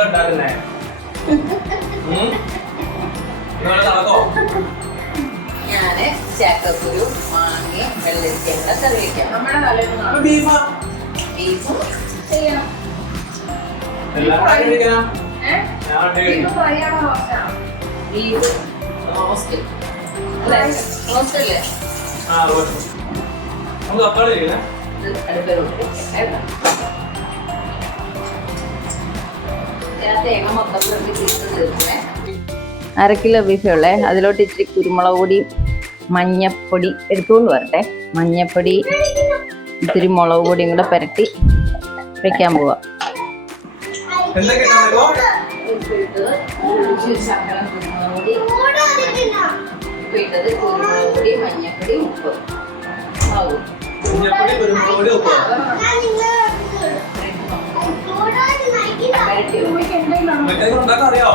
എന്താ ഉണ്ടാക്കുന്നേ നടക്കോ? ഞാൻ ചക്കക്കുരു മാങ്ങ വെള്ളരിക്കയുടെ കറി വെക്കാം. നമ്മുടെ തലേന്ന് ബീഫാ? ബീഫും ചെയ്യണം. എല്ലാം ഉണ്ടാക്കി കഴിക്കാനാ? ഏഹ് ഞാൻ ഉണ്ടാക്കി ഇത് മൊത്തം അര കിലോ ബീഫേ ഉള്ളേ. അതിലോട്ട് ഇച്ചിരി കുരുമുളക് പൊടി മഞ്ഞപ്പൊടി എടുത്തുകൊണ്ട് വരട്ടെ. മഞ്ഞപ്പൊടി ഇത്തിരി മുളക് പൊടിയും കൂടെ പുരട്ടി വെക്കാൻ പോവാ. മഞ്ഞപ്പൊടി ഉപ്പ്. മറ്റേ ഉണ്ടാക്കാൻ അറിയോ?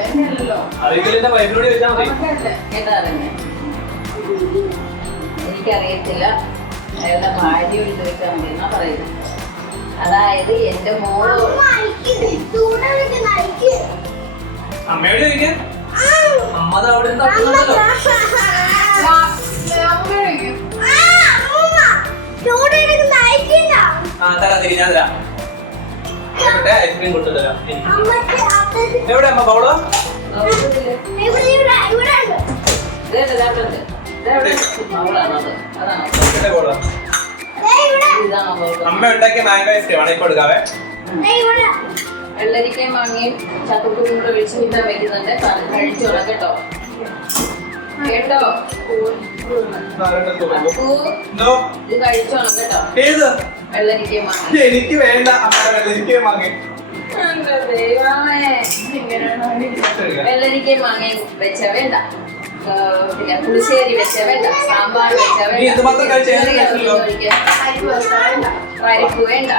എന്നെയല്ലല്ലോ അറിയിക്കലിന്റെ വൈഫിനോട് ചോദിച്ചാൽ മതി? എനിക്കറിയത്തില്ല. അയാളുടെ ഭാര്യ ചോദിച്ചാൽ മതി എന്നാ പറയുന്നത്. അതായത് എന്റെ മോൾ അമ്മയോട് ചോദിക്കാൻ അമ്മ അവിടെ ആ തരാ തിരിഞ്ഞാ തരാം. മറ്റേ ഐസ്ക്രീം കൊടുത്തു തരാം. എനിക്ക്. എവിടെ അമ്മ പൗളോ? അമ്മ ഉണ്ടാക്കിയ മാംഗോ ഐസ്ക്രീം ആണ് ഇപ്പൊ എടുക്കാവേ? വെള്ളരിക്കയും മാങ്ങയും ചക്കക്കുരും കൂടെ വെച്ച് കിട്ടാൻ വെക്കുന്നുണ്ട്. കഴിച്ചോളാം കേട്ടോ. കേട്ടോ? ഇത് കഴിച്ചോളാം കേട്ടോ. എനിക്ക് വേണ്ട. വെള്ളരിക്കയും വാങ്ങി. വെള്ളരിക്കയും വെച്ച വേണ്ട. പിന്നെ പുളിശ്ശേരി വെച്ച വേണ്ട. സാമ്പാർ വെച്ച. പരിപ്പ് വേണ്ട.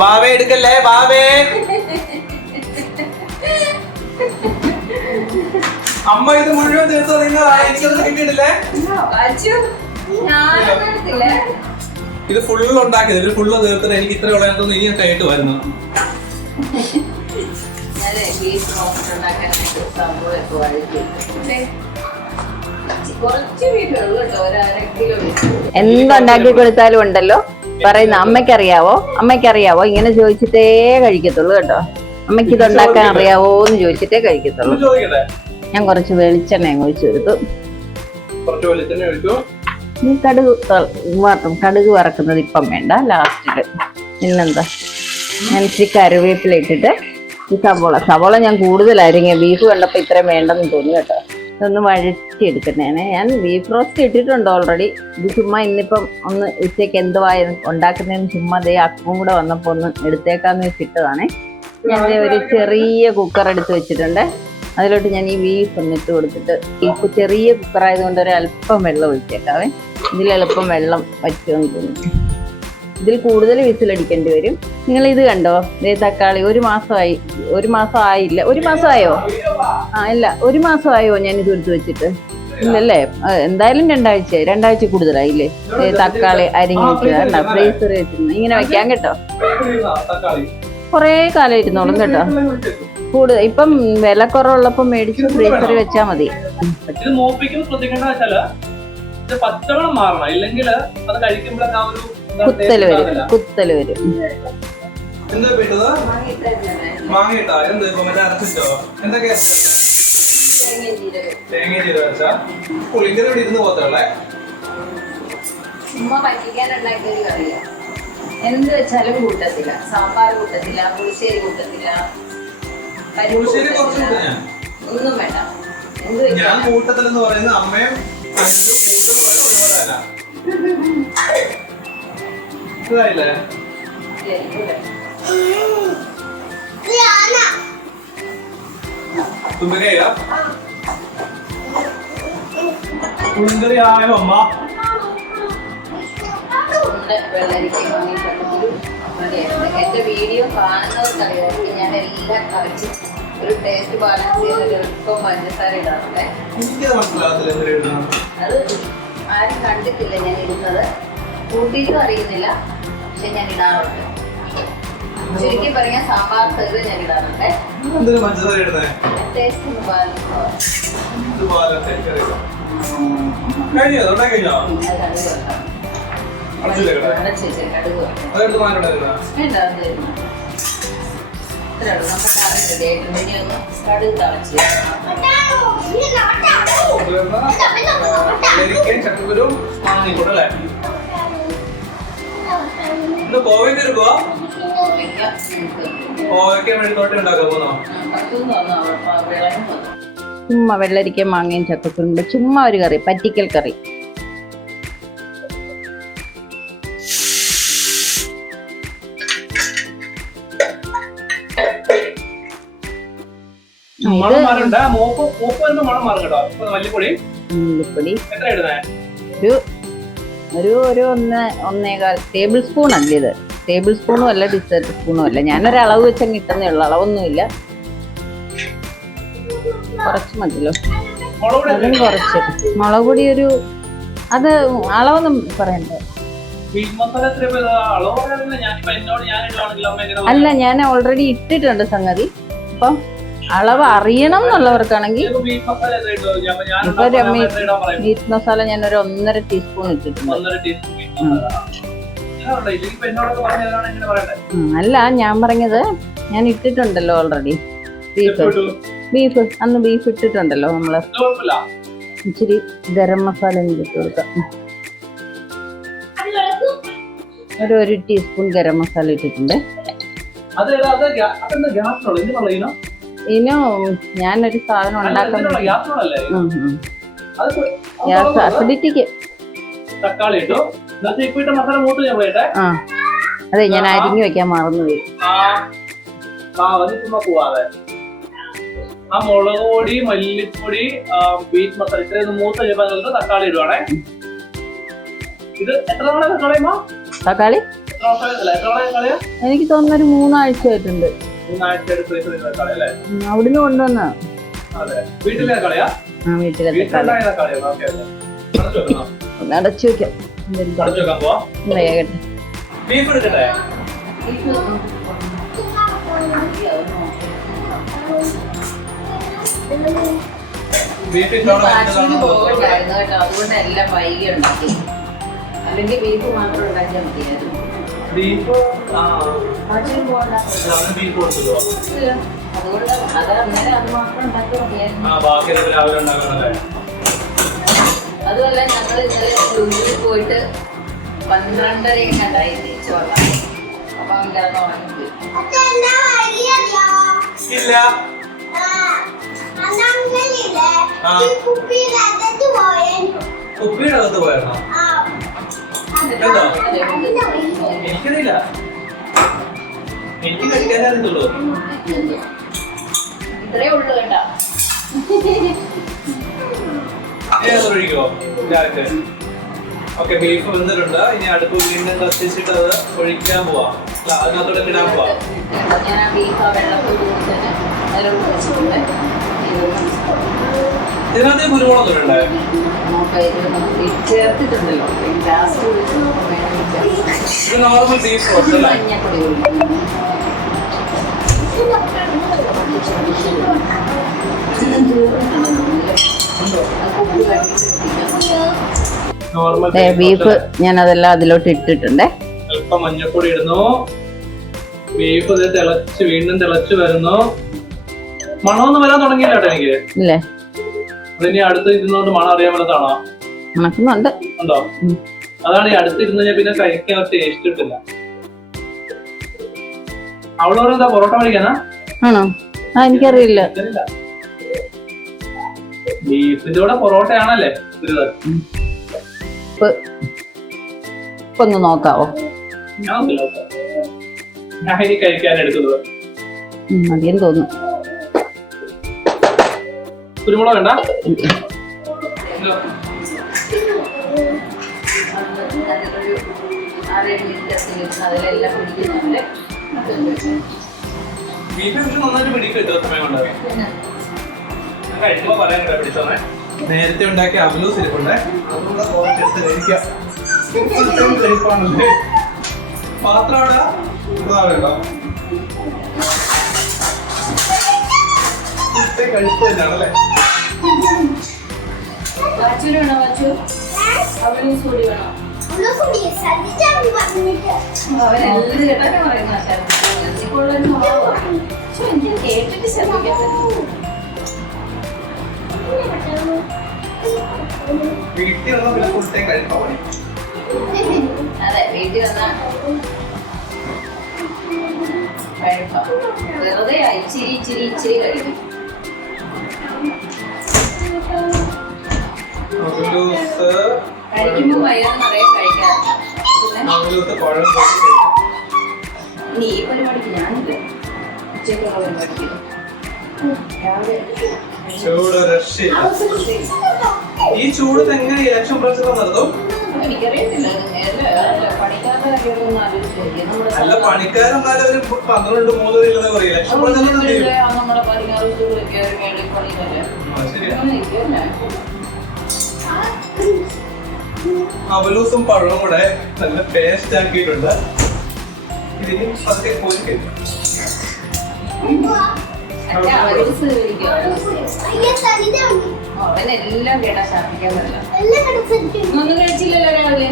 വാവേ എടുക്കല്ലേ? നേരത്തെ? അമ്മ ഇത് മുഴുവൻ തീർത്തോ? നിങ്ങൾ എനിക്കൊന്നും കിട്ടിയിട്ടില്ലേ? അച്ചു ഞാനൊന്നും എടുത്തില്ലേ. ഇത് ഫുള്ള് ഉണ്ടാക്കിയത്. ഇത് ഫുള്ള് തീർത്തിട്ട് എനിക്ക് ഇത്ര ഉള്ളതൊന്നും ഇനി കേട്ട്. വരുന്നു എന്തുണ്ടാക്കി കൊടുത്താലും ഉണ്ടല്ലോ. പറയുന്ന അമ്മയ്ക്കറിയാവോ? അമ്മയ്ക്കറിയാവോ? ഇങ്ങനെ ചോദിച്ചിട്ടേ കഴിക്കത്തുള്ളൂ കേട്ടോ. അമ്മയ്ക്ക് ഇത് ഉണ്ടാക്കാൻ അറിയാവോ എന്ന് ചോദിച്ചിട്ടേ കഴിക്കത്തുള്ളൂ. ഞാൻ കുറച്ച് വെളിച്ചെണ്ണ ഒഴിച്ചു കൊടുത്തു. കുറച്ച് വെളിച്ചെണ്ണ ഒഴിച്ചു? ഈ കടുക് കടുക് വറക്കുന്നത് ഇപ്പം വേണ്ട ലാസ്റ്റിൽ പിന്നെന്താ? ഞാൻ ഇച്ചിരി കറിവേപ്പില ഇട്ടിട്ട് ഈ സവോള. സവോള ഞാൻ കൂടുതലായിരിക്കും. ബീഫ് കണ്ടപ്പോൾ ഇത്രയും വേണ്ടെന്ന് തോന്നി കേട്ടോ. ഇതൊന്ന് വഴറ്റിയെടുക്കുന്നതാണ് ഞാൻ ബീഫ് റോസ്റ്റ് ഇട്ടിട്ടുണ്ട് ഓൾറെഡി ഇത് ചുമ്മാ ഇന്നിപ്പം ഒന്ന് ഉച്ചയ്ക്ക് എന്തുവായ ഉണ്ടാക്കുന്നതെന്ന് ചുമ്മാ ദേ അക്കും കൂടെ വന്നപ്പോൾ ഒന്ന് എടുത്തേക്കാന്ന് വെച്ചിട്ടതാണേ. ഞാൻ ഒരു ചെറിയ കുക്കർ എടുത്ത് വെച്ചിട്ടുണ്ട്. അതിലോട്ട് ഞാൻ ഈ ബീഫ് ഒന്ന് ഇട്ട് കൊടുത്തിട്ട് ഈ ചെറിയ കുക്കർ ആയതുകൊണ്ട് ഒരു അല്പം വെള്ളം ഒഴിച്ചേക്കാവേ. ഇതിൽ എളുപ്പം വെള്ളം വറ്റുമെന്ന് ഇതിൽ കൂടുതൽ വിസിലടിക്കേണ്ടി വരും. നിങ്ങൾ ഇത് കണ്ടോ? ഇതേ തക്കാളി ഒരു മാസമായി ഒരു മാസം ആയില്ല. ഒരു മാസമായോ? ആ ഇല്ല. ഒരു മാസമായോ ഞാൻ ഇത് എടുത്ത് വെച്ചിട്ട്? ഇല്ലല്ലേ? എന്തായാലും രണ്ടാഴ്ച രണ്ടാഴ്ച കൂടുതലായില്ലേ? തക്കാളി അരിഞ്ഞ് വെച്ചത് ഫ്രീസർ വെച്ചിരുന്നു ഇങ്ങനെ വെക്കാം കേട്ടോ. കുറേ കാലം ഇരുന്നോളും കേട്ടോ. കൂടുതൽ ഇപ്പം വില കുറവുള്ളപ്പോ മേടിച്ച് ഫ്രീസറിൽ വെച്ചാൽ മതി. ഇത് മൂപ്പിക്കും ശ്രദ്ധിക്കേണ്ട വെച്ചാൽ ഇത് പച്ചവെള്ളം മാറണം. ഇല്ലെങ്കിൽ അത് കഴിക്കുമ്പോഴൊക്കെ ആ ഒരു കുത്തൽ വരും. കുത്തൽ വരും. എന്താ ഇട്ടത് മാങ്ങ ഇട്ടാ എന്ത്? ഇപ്പൊ മറ്റേ അരച്ചിട്ടോ? എന്തൊക്കെയാ തേങ്ങ ചെയ്ത് വെച്ചാ? പുളിങ്കറി ഇവിടെ ഇരുന്ന് പോകത്തുള്ളേ ഉമ്മ പറ്റിക്കാനുണ്ടാക്കിയ കറിയാ. എന്ത് വെച്ചാലും കൂട്ടത്തില്ല. സാമ്പാർ കൂട്ടത്തില്ല പുളിശ്ശേരി കൂട്ടത്തില്ല. ഒന്നും വേണ്ട. ഞാൻ കൂട്ടത്തിൽ എന്ന് പറയുന്നത് അമ്മയും അഞ്ചും കൂട്ടുന്ന പോലെ ഒരുപോലെ തന്നെ. ഇതായില്ലേ? തുമ്പക്കയില പുളിങ്കറി ആയോ അമ്മ? എന്റെ വീഡിയോ കാണുന്നവർക്കറിയാം. ഞാൻ എല്ലാം ഒരു ടേസ്റ്റ് ബാലൻസ് ചെയ്യാൻ ഒരു അല്പം പഞ്ചസാര ഇടാറുണ്ട്. എനിക്കത് മനസ്സിലാകത്തില്ല എന്തിനാ ഇടുന്നത്? അത് ആരും കണ്ടിട്ടില്ല ഞാൻ ഇടുന്നത്. കൂട്ടിയിട്ടും അറിയുന്നില്ല പക്ഷെ ഞാൻ ഇടാറുണ്ട്. ചുരുക്കി പറഞ്ഞാൽ സാമ്പാർ ഞാൻ ഇടാറുണ്ട്. എന്തിനാ പഞ്ചസാര ഇടുന്നത് ടേസ്റ്റ് ഒന്ന് ബാലൻസ് ആവാൻ. ഇത് പാലം എനിക്കറിയില്ല കഴിഞ്ഞോ? തൊണ്ടായി കഴിഞ്ഞോ? അത് കടുക് വെക്കണം അടച്ചിട്ടേക്കട്ടെ അടച്ച് വെച്ച് കടുക് വെക്കണം അതെടുത്ത് മാറ്റണ്ടായിരുന്ന വേണ്ട അത് തരുന്നു. ഇത്രേ ഉള്ളൂ. നമ്മുടെ കറി റെഡി ആയിട്ടുണ്ട്. ഇനി ഒന്ന് കടുക് തിളച്ച് വെള്ളരിക്കയും ചക്കക്കുരും മാങ്ങിക്കൂടെ അല്ലേ? ഇന്ന് കോവയ്ക്ക് വെക്കാം നമുക്ക് കോവയ്ക്ക് മെഴുക്കോട്ടെ ഉണ്ടാക്കാൻ പോന്നോ? ചുമ്മാ വെള്ളരിക്ക മാങ്ങയും ചക്കക്കുരുണ്ട് ചുമ്മാ ഒരു കറി പറ്റിക്കൽ കറി. മാറുണ്ട്. മോപ്പ് മോപ്പ് വരുമ്പോ മണം മാറും കേട്ടോ. മല്ലിപ്പൊടി. മല്ലിപ്പൊടി. എത്ര ഇടുന്നേ? ഒരു ഒരു ഒരു ഒന്ന് ഒന്നേകാൽ ടേബിൾ സ്പൂൺ അല്ല ഇത്? ടേബിൾ സ്പൂണും അല്ല ഡിസേർട്ട് സ്പൂണും അല്ല. ഞാനൊരു അളവ് വെച്ചങ്ങ് കിട്ടുന്നേ ഉള്ളൂ. അളവൊന്നുമില്ല. കുറച്ച് മതിയല്ലോ. അതും കുറച്ച്. മുളക് പൊടി ഒരു അത് അളവൊന്നും പറയണ്ടേ. അല്ല ഞാൻ ഓൾറെഡി ഇട്ടിട്ടുണ്ട് സംഗതി. അപ്പം അളവ് അറിയണം എന്നുള്ളവർക്കാണെങ്കിൽ ഇപ്പൊ മീറ്റ് മസാല ഞാൻ ഒരു ഒന്നര ടീസ്പൂൺ ഇട്ടിട്ടുണ്ട്. അല്ല ഞാൻ പറഞ്ഞത് ഞാൻ ഇട്ടിട്ടുണ്ടല്ലോ ഓൾറെഡി ബീഫ് ബീഫ് അന്ന് ബീഫ് ഇട്ടിട്ടുണ്ടല്ലോ നമ്മൾ. ഇച്ചിരി ഗരം മസാല ഇട്ട് കൊടുക്കാം. ഒരു ഒരു ടീസ്പൂൺ ഗരം മസാല ഇട്ടിട്ടുണ്ട്. ഇനം ഞാനൊരു സാധനം ഉണ്ടാക്കാൻ അസിഡിറ്റിക്ക്. തക്കാളി ഇട്ടു. എന്നിട്ട് മസാല മൂത്ത് ഞാൻ പറയട്ടെ അതെ ഞാൻ അരിഞ്ഞു വെക്കാൻ മറന്നുപോയി ആ. മുളക് പൊടി മല്ലിപ്പൊടി ബീറ്റ് മസാല ഇത്രയും മൂത്ത് കഴിയുമ്പോൾ തക്കാളി ഇടുവാണേ. ഇത് എത്ര തവണ തക്കാളി തക്കാളി? എനിക്ക് തോന്നുന്നു ഒരു മൂന്നാഴ്ച ആയിട്ടുണ്ട് മൂന്നാഴ്ച എടുത്ത് തക്കാളി അല്ലേ? അവിടുന്ന് കൊണ്ടുവന്ന. അതെ. വീട്ടിലെ തക്കാളിയാ ആ വീട്ടിലെ തക്കാളി വീട്ടിലുണ്ടായ തക്കാളിയാ ഓക്കെ അടച്ചു വെക്കണം? ഒന്ന് അടച്ചു വെക്കാം. ഇതെന്താ? അടച്ചു വെക്കാൻ പോവാ? വേഗട്ടെ ബീഫ് എടുക്കട്ടെ? ബീഫ് കാച്ചിന് പോകണ്ടായിരുന്നു കേട്ടോ. അതുകൊണ്ട് എല്ലാം വൈകി ഉണ്ടാക്കി. അല്ലെങ്കിൽ ബീഫ് മാത്രം ഉണ്ടാക്കിയാൽ മതിയായിരുന്നു. ബീഫ് ബീഫ് കൊടുത്തല്ലോ അതുകൊണ്ട് അത് അന്നേരം അത് മാത്രം ഉണ്ടാക്കണല്ലേ? അതുമല്ല ഞങ്ങൾ ഇന്നലെ ലുലുവിൽ പോയിട്ട് പന്ത്രണ്ടരയൊക്കെ ഉണ്ടായി തിരിച്ചു വന്നത് അപ്പൊ അവൻ കിടന്ന് ഉറങ്ങിപ്പോയി ഇല്ല. കുപ്പിയുടെ അകത്ത് പോയിരുന്നോ എനിക്കറിയില്ല. എനിക്ക് കഴിക്കാനേ അറിയത്തുള്ളൂ. ഇത്രേ ഉള്ളു കേട്ടോ. ഒഴിക്കോ ഇതാക്ക് ഓക്കെ ബീഫ് വെന്തിട്ടുണ്ട്. ഇനി അടുപ്പ് വീണ്ടും കത്തിച്ചിട്ട് അത് ഒഴിക്കാൻ പോവാ. അല്ല, അതിനകത്തോടെ ഇടാൻ പോവാ. ബീഫ് ഇതിനകത്ത് കുരുമുളക് ഇടണ്ടേ? ഇത് നമുക്ക് ചേർത്തിട്ടുണ്ടല്ലോ. ബീഫ് ഞാൻ അതെല്ലാം അതിലോട്ട് ഇട്ടിട്ടുണ്ടേ. അല്പം മഞ്ഞപ്പൊടി ഇടുന്നു. ബീഫ് ഇത് തിളച്ച് വീണ്ടും തിളച്ച് വരുന്നു. മണമൊന്നും വരാൻ തുടങ്ങിയില്ല കേട്ടോ എനിക്ക്. ഇല്ലേ? അതിനി അടുത്ത് ഇരുന്നോണ്ട് മണം അറിയാൻ പറ്റാണോ മണക്കുന്നുണ്ട്. ഉണ്ടോ? അതാണ് ഈ അടുത്ത് ഇരുന്ന് ഞാൻ പിന്നെ കഴിക്കാൻ ടേസ്റ്റ് കിട്ടില്ല അവളോട് എന്താ പൊറോട്ട കഴിക്കാനാ ആണോ? ആ എനിക്കറിയില്ല. ബീഫിന്റെ കൂടെ പൊറോട്ടയാണല്ലേ. ഇപ്പൊ ഒന്ന് നോക്കാവോ? ഞാൻ ഇനി കഴിക്കാൻ എടുക്കുന്നത്. മതിയെന്ന് തോന്നുന്നു. കുരുമുളക് വേണ്ട. അതിലെല്ലാം നന്നായിട്ട് പിടിക്കും ഇത്ര സമയം കൊണ്ട് ഞാൻ പറയാൻ നേരത്തെ ഉണ്ടാക്കിയ അബ്ലൂസ് ഇരിപ്പുണ്ട്. പാത്രം അവിടെ പറയുന്ന. എനിക്ക് കേട്ടിട്ട് ശ്രദ്ധിക്കാൻ പറ്റും വീട്ടിൽ വന്നാൽ പിന്നെ ഫുൾ ടൈം കഴിക്കാൻ മതി അതെ വീട്ടിൽ വന്നാ കഴിക്കാം. വെറുതെ ഇച്ചിരി ഇച്ചിരി ഇച്ചിരി കഴിക്കും. അവലൂസ് കഴിക്കുമ്പോ വയറ് നിറയെ കഴിക്കാറുണ്ട്. ഇനി ഈ പരിപാടിക്ക് ഞാനില്ല. ഉച്ചയ്ക്കുള്ള പരിപാടിക്ക്. രാവിലെ. ചൂട് രക്ഷയില്ല ഈ ചൂട് എങ്ങനെ ഇലക്ഷൻ പ്രചരണം നടത്തും? അല്ല പണിക്കാരെന്നാലും ഒരു പന്ത്രണ്ട് മൂന്ന് ഇല്ലെന്ന് പറയും ഇലക്ഷൻ പ്രചരണം അവലൂസും പഴവും കൂടെ നല്ല പേസ്റ്റ് ആക്കിയിട്ടുണ്ട്. ഇതിന് പതുക്കെ കോരി അവനെല്ലാം കേട്ടാ പറ്റില്ല ഒന്നും കഴിച്ചില്ലല്ലോ രാവിലെ.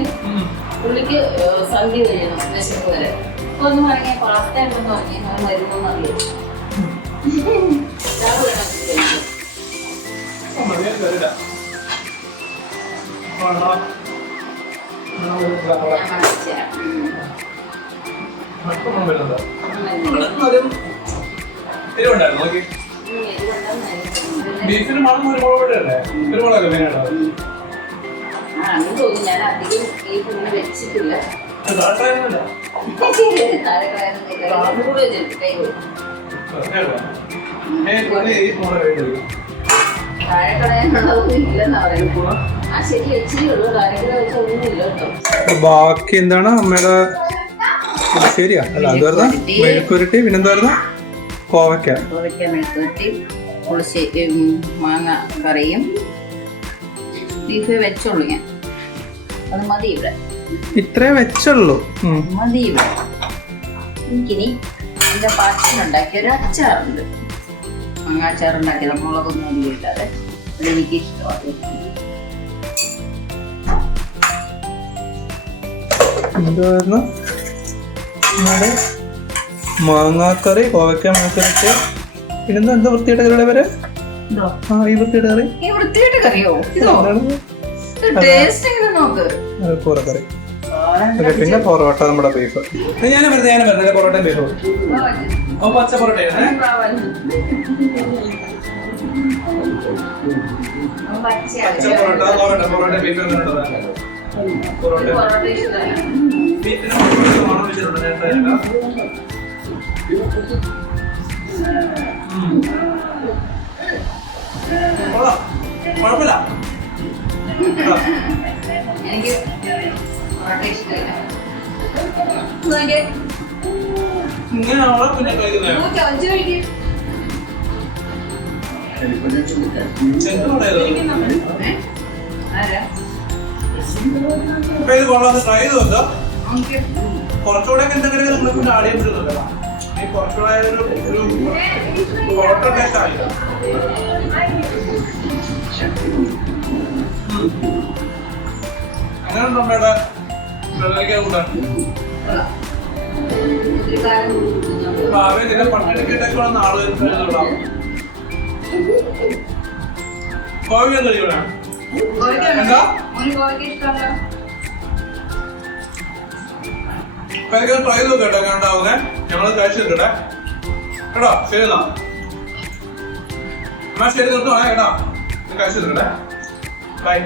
പുള്ളിക്ക് ഏഹ്, സന്ധ്യ കഴിയണം വിശപ്പ് വരെ ഇപ്പൊ ഒന്ന് പറഞ്ഞ പാസ്ത ഉണ്ടെന്ന് പറഞ്ഞു അവൻ വരുമോന്ന് അറിയാം. മറ്റൊന്നും വരുന്നില്ല. എരിവുണ്ടായിരുന്നു നോക്കി. ബീഫിന് മണം കുരുമുളക് ബാക്കി എന്താണ് അമ്മയുടെ ശരിയാ അല്ല അത് വരുന്ന മെഴുക്കുരുട്ടി പിന്നെന്തായിരുന്നു കോവയ്ക്ക. കോവയ്ക്ക മെഴുക്കുവരട്ടി പുളിശ്ശേ മാങ്ങ കറിയും. ബീഫ് വെച്ചോളൂ ഞാൻ. അത് മതി ഇവിടെ. ഇത്രേ വെച്ചുള്ളൂ. മതി ഇവിടെ. എനിക്കിനി എന്റെ പാച്ചനുണ്ടാക്കിയ ഒരു അച്ചാറുണ്ട്. മാങ്ങ അച്ചാറുണ്ടാക്കിയത് മുളകൊന്നും അധികം ഇല്ലാതെ അതെനിക്ക് ഇഷ്ടമാണ്. എന്തായിരുന്നു നമ്മുടെ മാങ്ങാക്കറി കോവയ്ക്ക മെഴുക്കുരുട്ടി പിന്നെന്താ എന്താ വൃത്തിയുടെ കറിയുടെ പേര്? ആ ഈ വൃത്തിയുടെ കറി? കൂറക്കറി പിന്നെ പൊറോട്ട നമ്മുടെ ബീഫ് ഞാൻ വരുന്നത് ഞാൻ വരുന്നത് പൊറോട്ടയും ബീഫും ഓ പച്ച പൊറോട്ടയാണ് പച്ച പൊറോട്ട പൊറോട്ട പൊറോട്ട ബീഫ് പൊറോട്ട ബീഫിന് മണം വെച്ചിട്ടുണ്ട് കുഴപ്പമില്ല. എനിക്ക്. ഇങ്ങനെയാണോ പിന്നെ കഴിക്കുന്നത്. കൊള്ളാതെ ട്രൈ ചെയ്തോ. കുറച്ചുകൂടെ എന്തെങ്കിലും നമ്മൾ പിന്നെ വെള്ളരിക്ക ഭാവി എന്താ? ട്രൈ ചെയ്ത് കേട്ടോ എങ്ങനെ ഉണ്ടാവുന്നേ ഞങ്ങൾ കഴിച്ചു കേട്ടെ? ശരി എന്നാ എന്നാ ശരി കേട്ടോ. കഴിച്ചു കേട്ടെ ബൈ